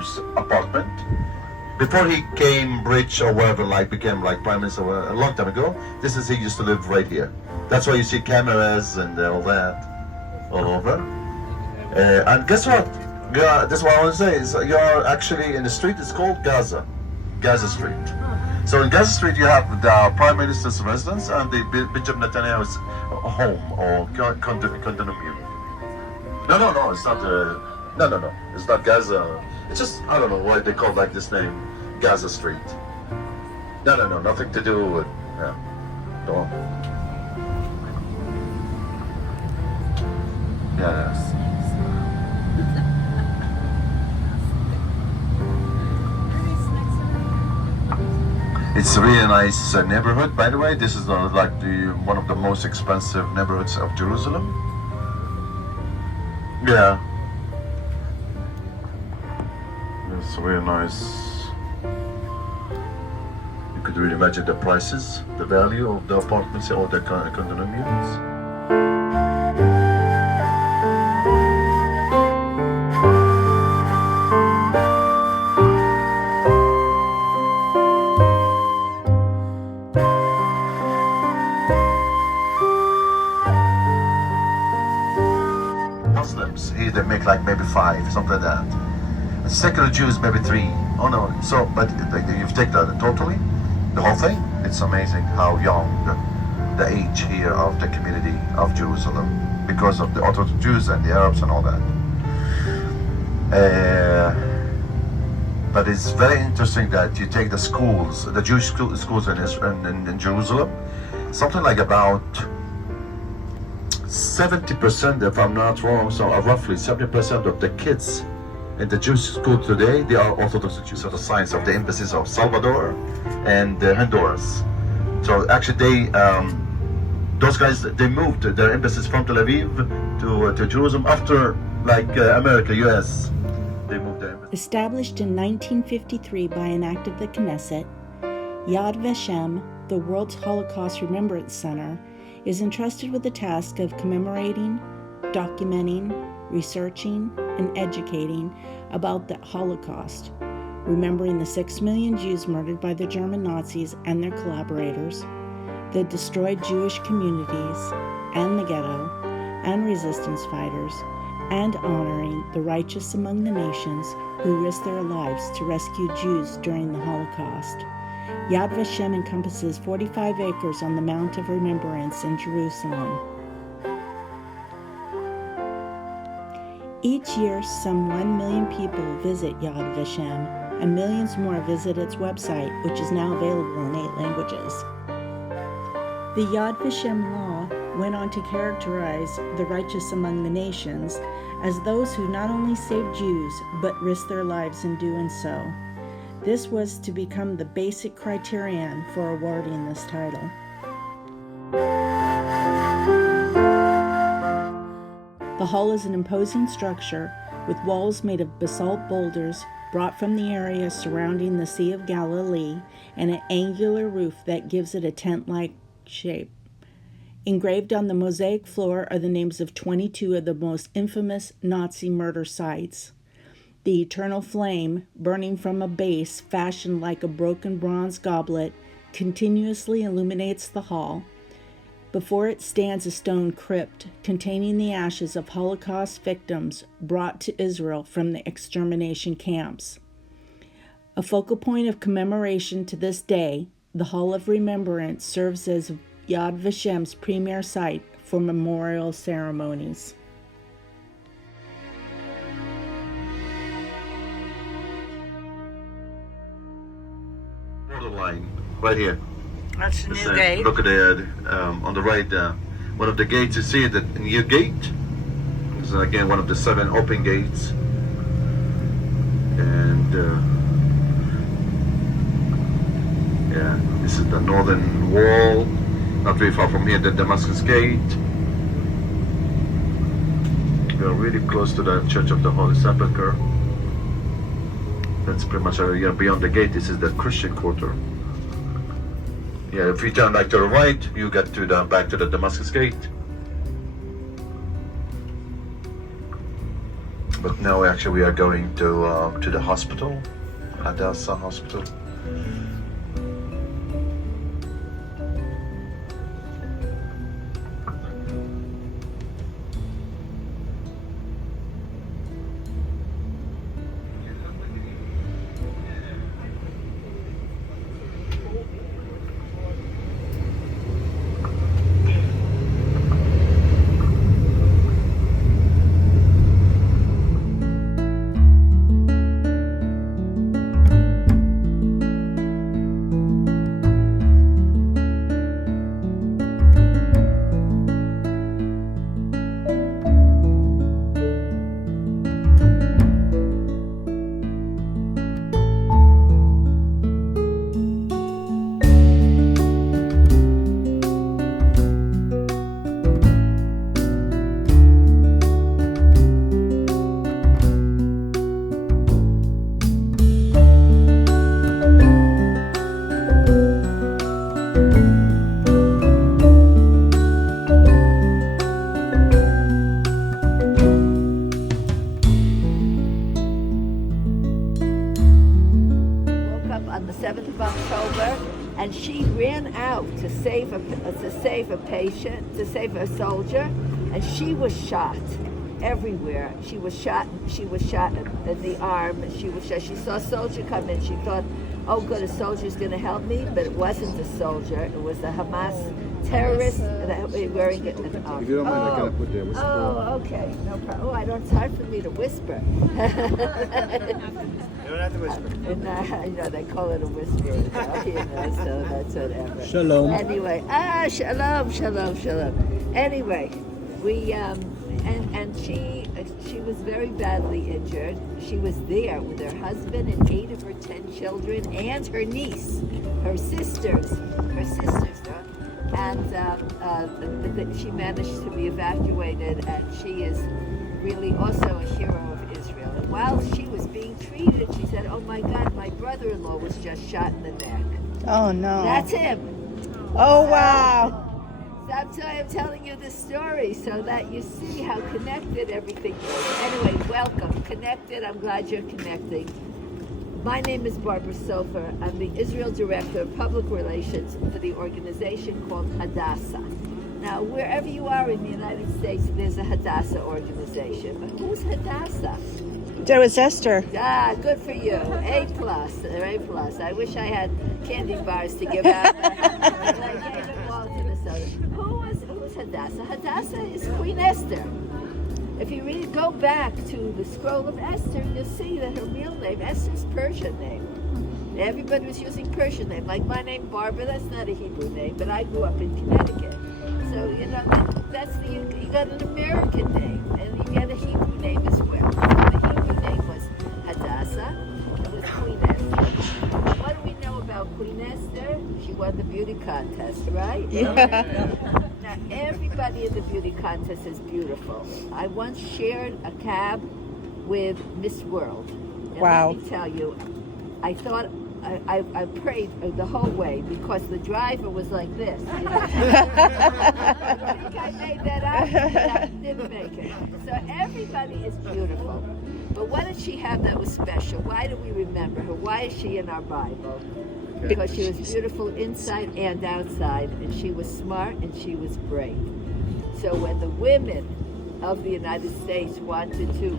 house, apartment. Before he came rich or whatever, like became like prime minister a long time ago, this is he used to live right here. That's why you see cameras and all that all over. And guess what? Yeah, that's what I want to say. Is you're actually in the street. It's called Gaza Street. So in Gaza Street, you have the prime minister's residence and the Benjamin Netanyahu's home or condominium. No, it's not. No, it's not Gaza. It's just I don't know why they call like this name, Gaza Street. No, nothing to do with. Yeah, don't. Yes. It's a really nice neighborhood, by the way. This is like one of the most expensive neighborhoods of Jerusalem. Yeah. It's really nice. You could really imagine the prices, the value of the apartments or the condominiums. They make like maybe 5, something like that. And secular Jews maybe 3. Oh no, so but you've taken that totally, the whole thing. It's amazing how young the age here of the community of Jerusalem, because of the Orthodox Jews and the Arabs and all that. But it's very interesting that you take the schools, the Jewish schools in Jerusalem, something like about 70%, if I'm not wrong, so roughly 70% of the kids in the Jewish school today, they are Orthodox Jews. So the signs of the embassies of Salvador and Honduras. So actually those guys, they moved their embassies from Tel Aviv to Jerusalem after like America, US. They moved their embassies. Established in 1953 by an act of the Knesset, Yad Vashem, the World Holocaust Remembrance Center, is entrusted with the task of commemorating, documenting, researching, and educating about the Holocaust, remembering the 6 million Jews murdered by the German Nazis and their collaborators, the destroyed Jewish communities and the ghetto, and resistance fighters, and honoring the righteous among the nations who risked their lives to rescue Jews during the Holocaust. Yad Vashem encompasses 45 acres on the Mount of Remembrance in Jerusalem. Each year, some 1 million people visit Yad Vashem, and millions more visit its website, which is now available in 8 languages. The Yad Vashem law went on to characterize the righteous among the nations as those who not only saved Jews, but risked their lives in doing so. This was to become the basic criterion for awarding this title. The hall is an imposing structure with walls made of basalt boulders brought from the area surrounding the Sea of Galilee and an angular roof that gives it a tent-like shape. Engraved on the mosaic floor are the names of 22 of the most infamous Nazi murder sites. The eternal flame, burning from a base fashioned like a broken bronze goblet, continuously illuminates the hall. Before it stands a stone crypt containing the ashes of Holocaust victims brought to Israel from the extermination camps. A focal point of commemoration to this day, the Hall of Remembrance serves as Yad Vashem's premier site for memorial ceremonies. Borderline, right here. That's the new gate. Look at it on the right. One of the gates, you see the new gate. This is again one of the 7 open gates. And yeah, this is the northern wall. Not very far from here, the Damascus Gate. We are really close to the Church of the Holy Sepulchre. That's pretty much beyond the gate. This is the Christian quarter. Yeah, if you turn back to the right, you get to back to the Damascus Gate. But now actually we are going to the hospital, Hadassah Hospital. On the 7th of October, and she ran out to save a patient, to save a soldier, and she was shot everywhere. She was shot in the arm. She saw a soldier come in. She thought, oh good, a soldier's going to help me, but it wasn't a soldier. It was a Hamas terrorist wearing an arm. If you don't mind, I gotta put the whisper. Oh, okay, no problem. Oh, it's hard for me to whisper. You don't have to whisper. And, they call it a whisper, so that's whatever. Shalom. Anyway, shalom. Anyway, we and she was very badly injured. She was there with her husband and 8 of her 10 children and her niece, her sisters, and she managed to be evacuated, and she is really also a hero of Israel. And while she was being treated, she said, oh my God, my brother-in-law was just shot in the neck. Oh no. That's him. Oh wow. So I'm telling you this story so that you see how connected everything is. Anyway, welcome. Connected, I'm glad you're connecting. My name is Barbara Sofer. I'm the Israel Director of Public Relations for the organization called Hadassah. Now, wherever you are in the United States, there's a Hadassah organization. But who's Hadassah? There was Esther. Ah, good for you. A+. I wish I had candy bars to give out. But I gave them all to Minnesota. Who's Hadassah? Hadassah is Queen Esther. If you go back to the scroll of Esther, you'll see that her real name, Esther's Persian name. Everybody was using Persian name. Like my name, Barbara, that's not a Hebrew name, but I grew up in Connecticut. So, you got an American name, and you get a Hebrew name as well. So the Hebrew name was Hadassah. It was Queen Esther. What do we know about Queen Esther? She won the beauty contest, right? Now, everybody in the beauty contest is beautiful. I once shared a cab with Miss World. And wow. Let me tell you, I thought, I prayed the whole way because the driver was like this. You know? I think I made that up, but I didn't make it. So everybody is beautiful. But what did she have that was special? Why do we remember her? Why is she in our Bible? Because she was beautiful inside and outside, and she was smart and she was brave. So when the women of the United States wanted to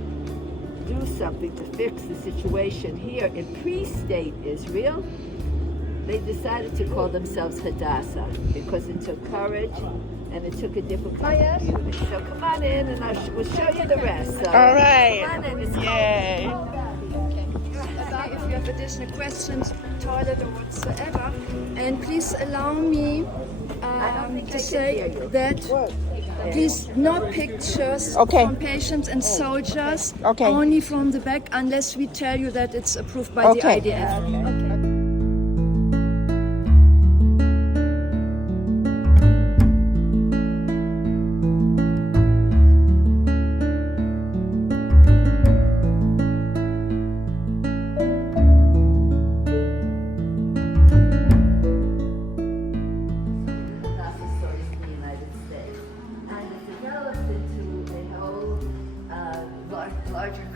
do something to fix the situation here in pre-state Israel, they decided to call themselves Hadassah because it took courage and it took a different kind of beauty. So come on in and we'll show you the rest. So all right. Come on in. Yay. About if you have additional questions, toilet or whatsoever, and please allow me to say that please no pictures Okay. from patients and soldiers, Okay. only from the back, unless we tell you that it's approved by the Okay. IDF. Okay. Larger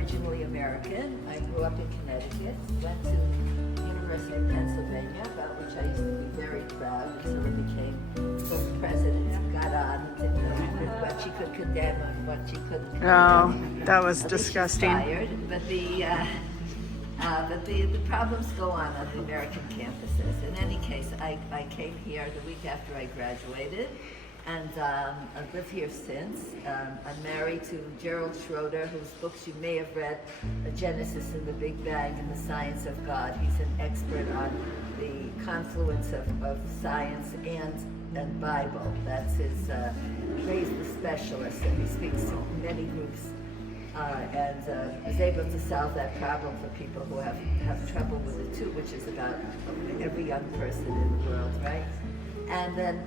originally American. I grew up in Connecticut, went to University of Pennsylvania, about which I used to be very proud until it became the president got on and didn't know what she could condemn and what she couldn't condemn. Oh, that was At least she's disgusting. fired, but the problems go on the American campuses. In any case, I came here the week after I graduated, and I've lived here since. I'm married to Gerald Schroeder, whose books you may have read, Genesis and the Big Bang and the Science of God. He's an expert on the confluence of science and Bible. That's his, he's the specialist, and he speaks to many groups and is able to solve that problem for people who have trouble with it too, which is about every young person in the world, right? And then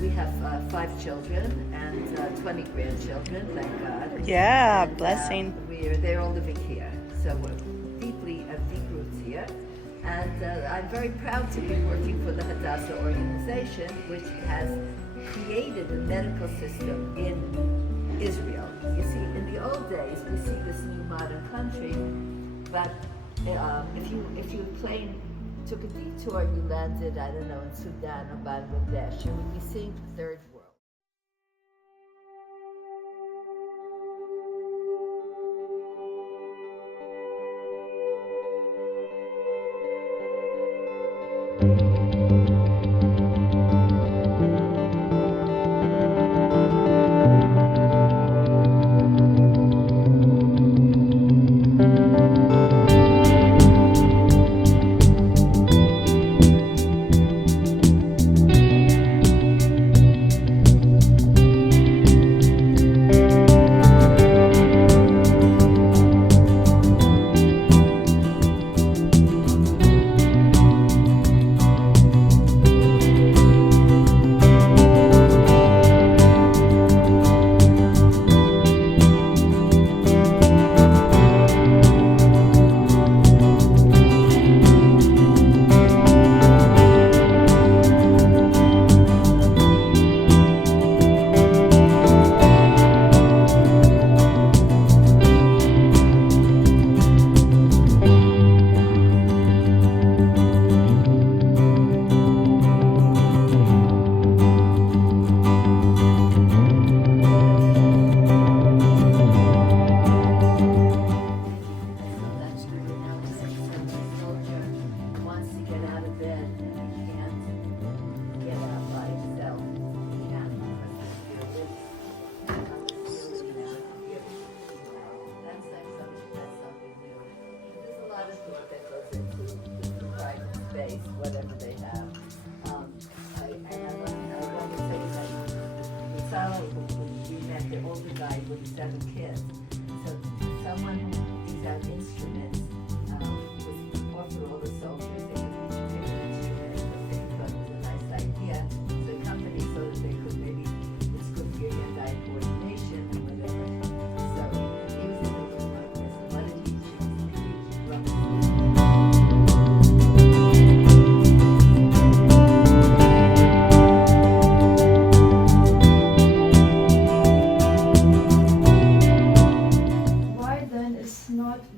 we have 5 children and 20 grandchildren, thank God. Yeah, And, blessing. they're all living here, so we're deep roots here. And I'm very proud to be working for the Hadassah organization, which has created a medical system in Israel. You see, in the old days, we see this new modern country, but if you took a detour and you landed, I don't know, in Sudan or Bangladesh, you would be seeing the third world. Whatever they have. I want to say that Sally, we met, the older guy with 7 kids. So someone who gives out instruments was offered all the soldiers. They could take an instrument, but they thought it was a nice idea. The company so that they could maybe, this could be a hand-eye coordination and whatever. So he was in the room like this. What did he choose?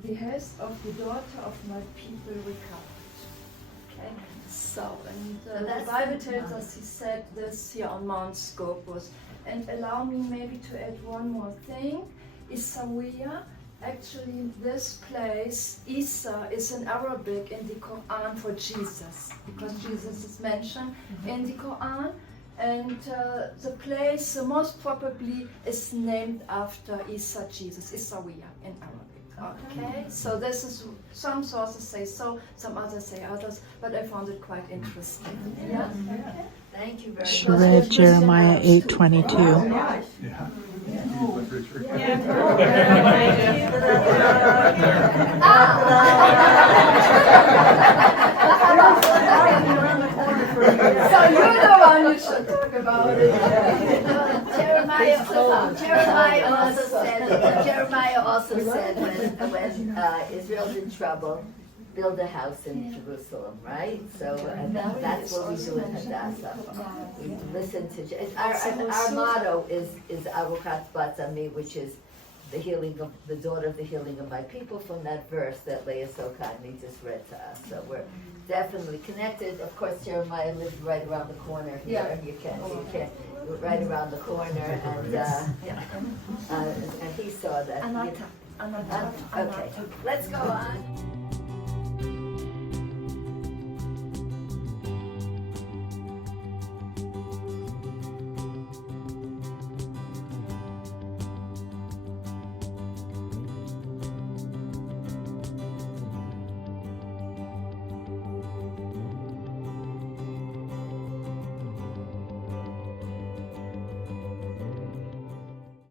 The health of the daughter of my people recovered. Okay, so and the Bible tells us he said this here on Mount Scopus. And allow me maybe to add one more thing. Isawiya, actually this place, Isa, is in Arabic in the Quran for Jesus, because Jesus is mentioned in the Quran. And the place most probably is named after Isa, Jesus, Isawiya in Arabic. Okay, so this is, some sources say so, some others say others, but I found it quite interesting. Yeah. Okay. Thank you very She much. read Jeremiah 8:22. So you're the one who should talk about it. Jeremiah also said when Israel's in trouble, build a house in Jerusalem, right? So that's what we do in Hadassah. We listen to our motto is Aruchat Batzami, which is the healing of the daughter of the healing of my people from that verse that Leah so kindly just read to us. So we're definitely connected. Of course, Jeremiah lived right around the corner here. Yeah. You can right around the corner, and he saw that. Okay, let's go on.